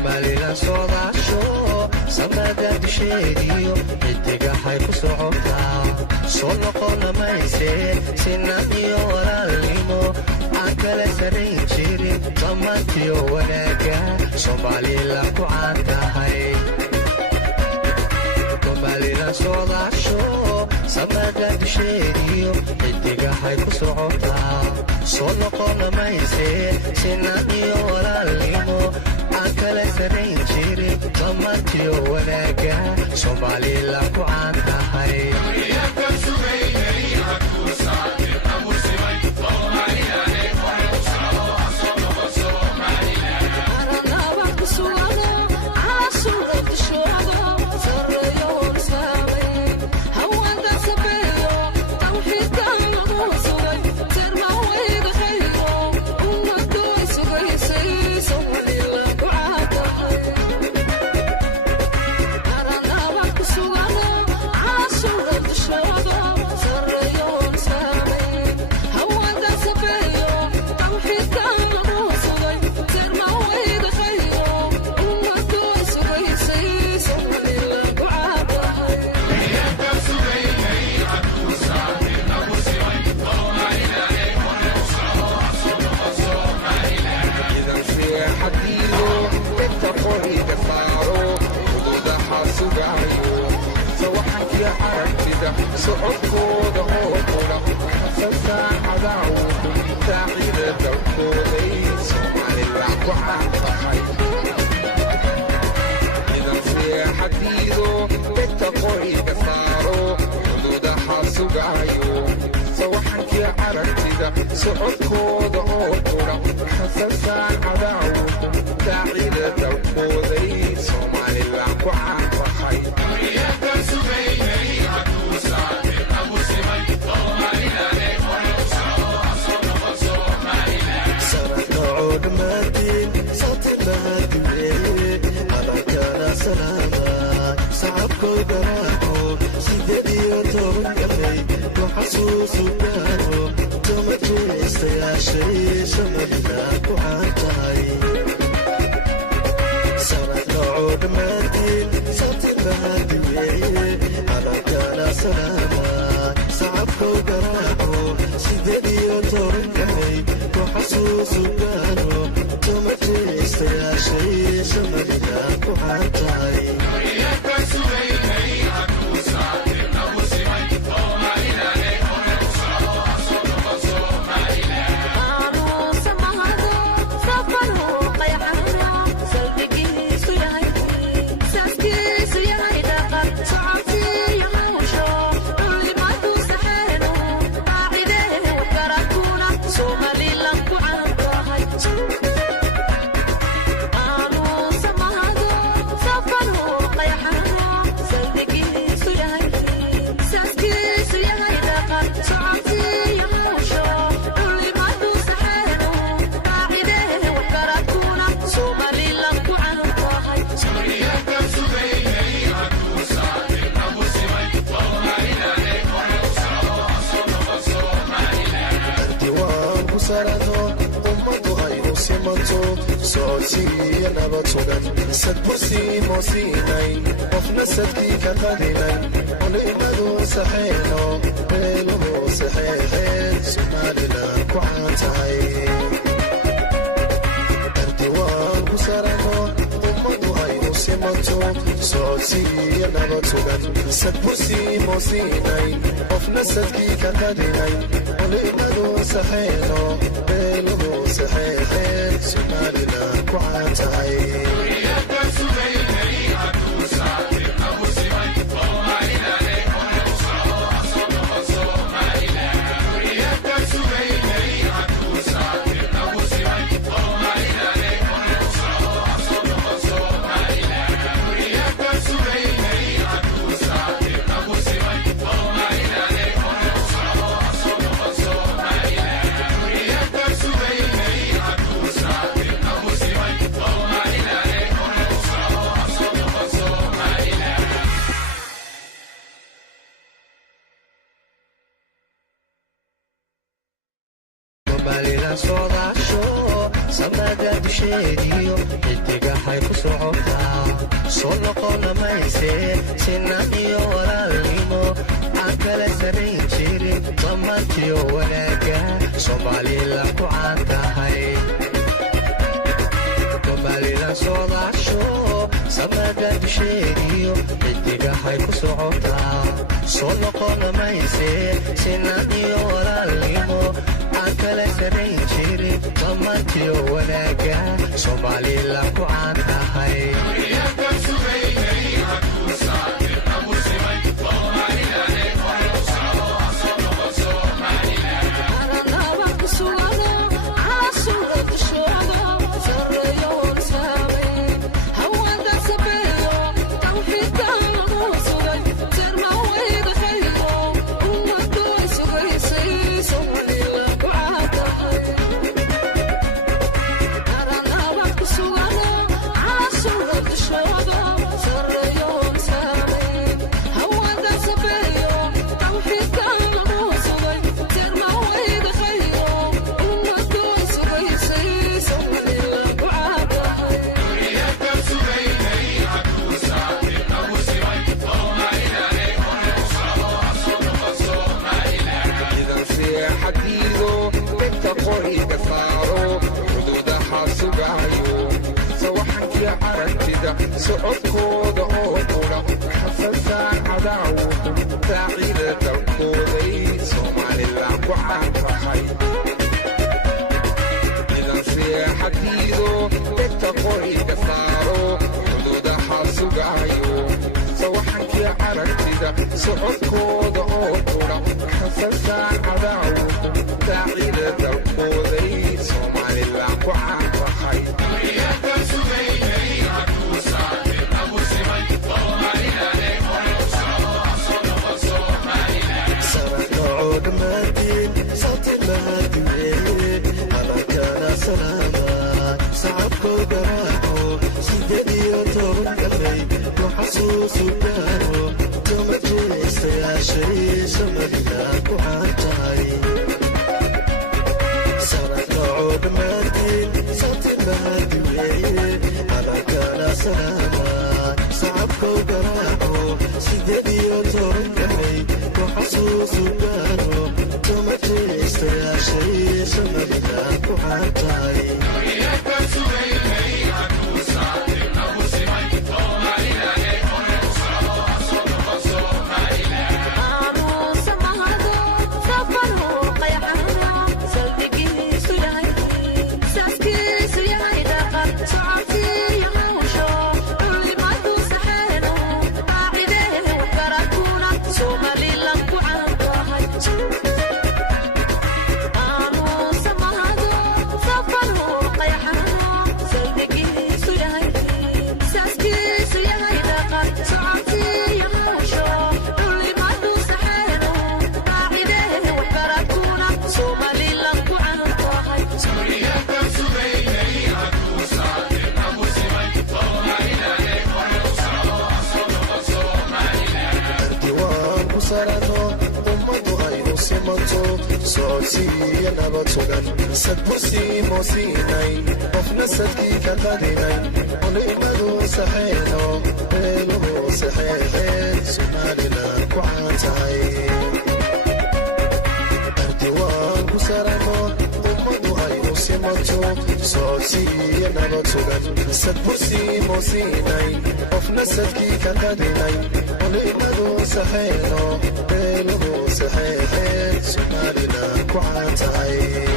Somalila sodasho samada dusheediyo xidigahay ku socotaa soo noqona mayse sinamiyo walaalnimo aan kala sarayn jirin dhammaantiyo wanaaga Somalila ku caantahay Somalila sodasho samada dusheediyo xidigahay ku socotaa soo noqona mayse sinamiyo walaalnimo kala sarayn jirin dhammaantiyo wanaaga Somalila ku caantahay Somalila sodasho samada dusheediyo xidigahay ku soo mayse sinaan iyo walaalnimo aan kala samayn jirin dhammaantiyo wanaaga soomaalila ku caan tahay somalilan soodaasho samada dusheediyo xidigahay ku socotaa soo noqona mayse sinaan iyo walaalnimo aan kala samayn jirin dhammaantiyo wanaaga soomaalila ku caan tahay socodkooda oo qura xafasan cadaawuhu taacida dalkooday somalilan ku caan tahay idan seexadiido degta qoriga saaro xuduudaha sugayo sawaxankii aragtida socodkooda oo qura xafasan cadaawuhu taacida dalkooday somalilan ku caan tahay موسيني قفنا سديك قديني ونقبلوا سحينو بيلو سحيحين سمالنا كوعاتاي اردوان بسرمو ومدو ايو سمتو صوتي نبتوغن سدبسي موسيني قفنا سديك قديني ونقبلوا سحينو بيلو سحيحين سمالنا كوعاتاي